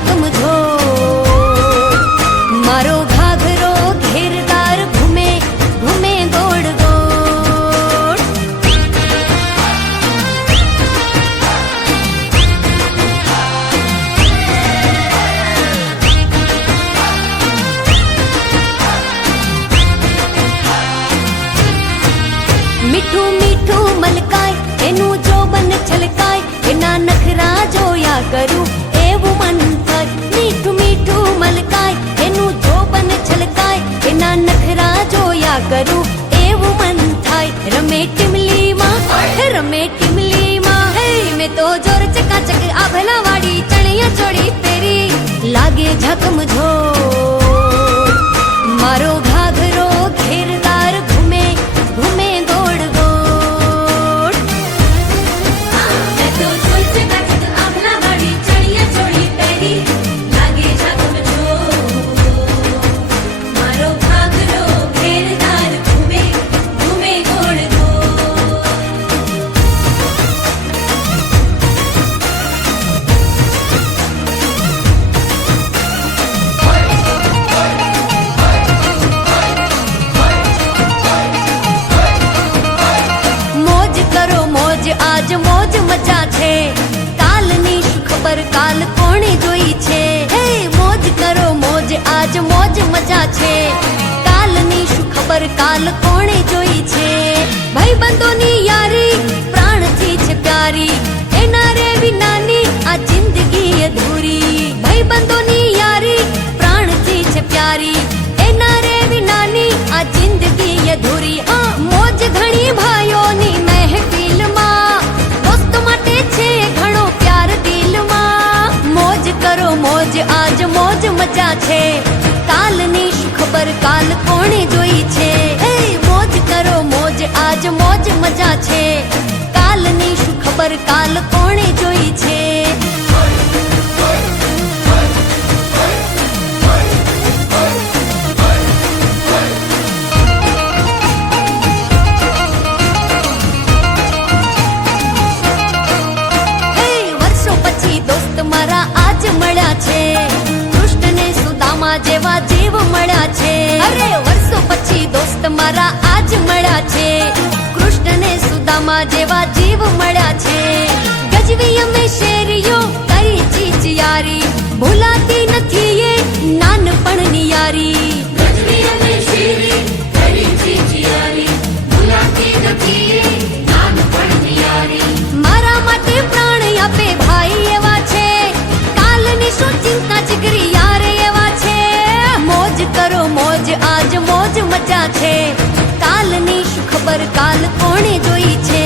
ઝકમઝો મારો ઘાઘરો ઘેરદાર ઘૂમે ઘૂમે ગોળ ગોળ મીઠું મીઠું મલકાય એનું જોબન છલકાય એના નખરા જોયા કરું એવું મન થાય મીઠું મીઠું મલકાય એનું જોબન છલકાય એના નખરા જોયા કરું એવું મન થાય રમે ટીમલીમાં હે મેં તો જોર ચકાચક આભલા વાળી ચણિયા ચોળી પહેરી લાગે ઝકમઝો મારો ઘાઘરો ઘેરદાર ઘૂમે ઘૂમે ગોળ ગોળ મેં તો જોર ચકાચક આભલા વાળી ચણિયા ચોળી પહેરી લાગે ઝકમઝો મારો ઘાઘરો ઘેરદાર ઘૂમે ઘૂમે ગોળ ગોળ મોજ કરો મોજ આજ મોજ મજા છે કાલની શું ખબર કાલ કોણે જોઈ છે હે મોજ કરો મોજ આજ મોજ મજા છે કાલની શું ખબર કાલ કોણે જોઈ છે ભાઈબંધોની યારી પ્રાણથી છે પ્યારી એના રે વિનાની આ જિંદગી અધૂરી ભાઈબંધોની યારી પ્રાણથી છે પ્યારી એના રે વિનાની આ જિંદગી અધૂરી હા મોજ ઘણી ભાઈઓની મહેફિલમાં દોસ્ત માટે છે ઘણો પ્યાર દિલમાં મોજ કરો મોજ આજ મોજ મજા છે કાલની શું ખબર કાલ કોણે જોઈ છે હે મોજ કરો મોજ આજ મોજ મજા છે કાલની શું ખબર કાલ કોણે જોઈ છે દોસ્ત મારા આજ મળ્યા છે કૃષ્ણને સુદામા જેવા જીવ મળ્યા છે અરે વર્ષો પછી દોસ્ત મારા આજ મળ્યા છે કૃષ્ણને સુદામા જેવા જીવ મળ્યા છે ગજવી અમે શેરીઓ કરી ચીચ યારી ભૂલાતી નથી એ નાનપણની યારી ગજવી અમે શેરી કરી ચીચ યારી ભૂલાતી નથી એ નાનપણની યારી મારા માટે પ્રાણ આપે ભાઈ એવા છે કાલની શું ચિંતા ચીકરી યાર એવા છે મોજ કરો મોજ આજ મોજ મજા છે કાલની શું ખબર કાલ કોણે જોઈ છે